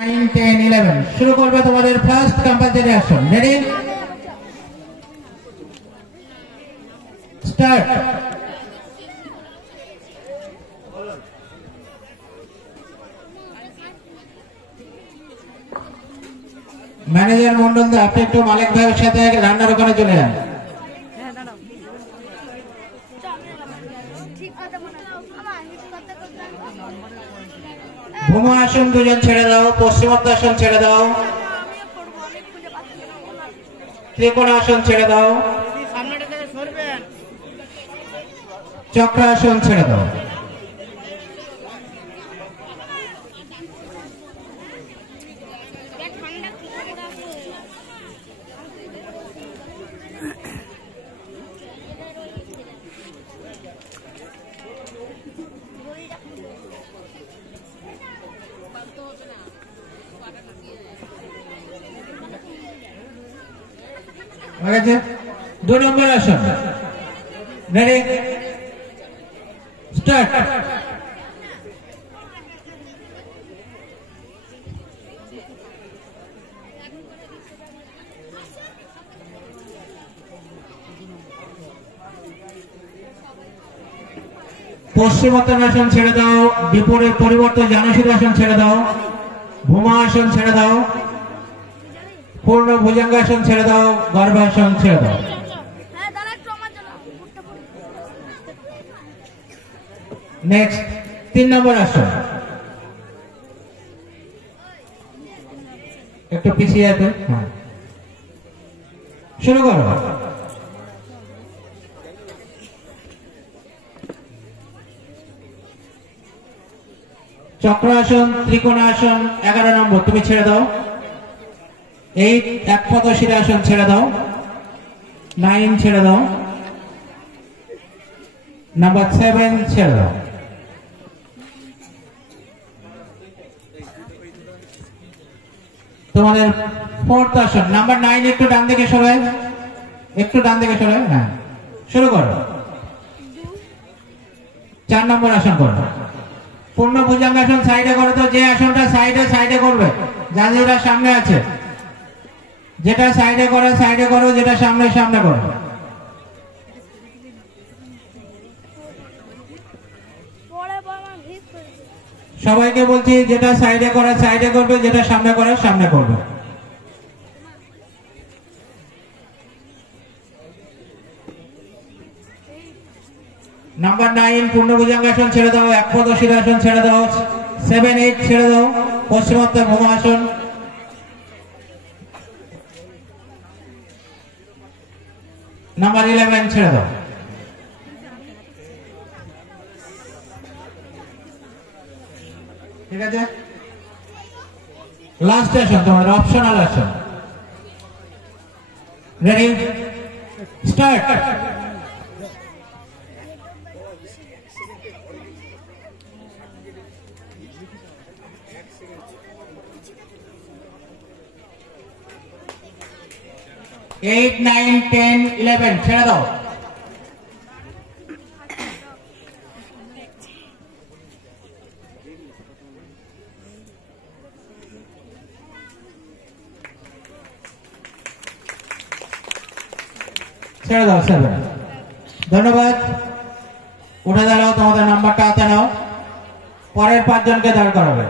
9, 10, 11 শুরু করবে তোমাদের first compulsory action. Ready start. Manager Mondal দা, আপনি একটু মালিক ভাইয়ের সাথে রান্নার ওখানে চলে যান। ভূমা আসন দুজন ছেড়ে দাও, পশ্চিমোত্তর আসন ছেড়ে দাও, ত্রিকোণ আসন ছেড়ে দাও, চক্র আসন ছেড়ে দাও। दो नंबर आसन। Ready start. পশ্চিমোত্তর আসন ছেড়ে দাও, বিপরীত পরিবর্তন জানসিদ আসন ছেড়ে দাও, ভূমা আসন ছেড়ে দাও, পূর্ণ ভুজঙ্গাসন ছেড়ে দাও, গর্ভাসন ছেড়ে দাও। নেক্সট 3 নম্বর আসন। একটু পিছিয়ে আছে, শুরু করো। চক্রাসন, ত্রিকোণাসন 11 নম্বর তুমি ছেড়ে দাও। 8 একপদশিরা আসন ছেড়ে দাও, 9 ছেড়ে দাও, নাম্বার 7 ছেড়ে দাও। তোমাদের 4th আসন নাম্বার 9 একটু ডান দিকে সরে, একটু ডান দিকে সরে, হ্যাঁ শুরু করো। 4 নম্বর আসন করো। পূর্ণ ভুজঙ্গাসন সাইডে করে তো, যে আসনটা সাইডে করবে, জাজিরা সামনে আছে, যেটা সাইডে করে সাইডে করো, যেটা সামনে সামনে করো। সবাইকে বলছি যেটা সাইডে করে সাইডে করবে, যেটা সামনে করে সামনে করবে। নাম্বার 9 পূর্ণ ভুজঙ্গাসন ছেড়ে দাও, একপদশিরাসন ছেড়ে দাও, 7, 8 ছেড়ে দাও, পশ্চিমোত্তর ভূমা আসন। নাম্বার 11 ছেড়ে দাও। ঠিক আছে, লাস্ট আসন তোমার অপশনাল আসন। Ready start. এইট, 9, 10, 11 ছেড়ে দাও। ছেড়ে দাও 7। ধন্যবাদ। উঠে দাঁড়াও, তোমাদের নাম্বারটা হাতে নাও, পরের 5 জনকে দাঁড় করাবে।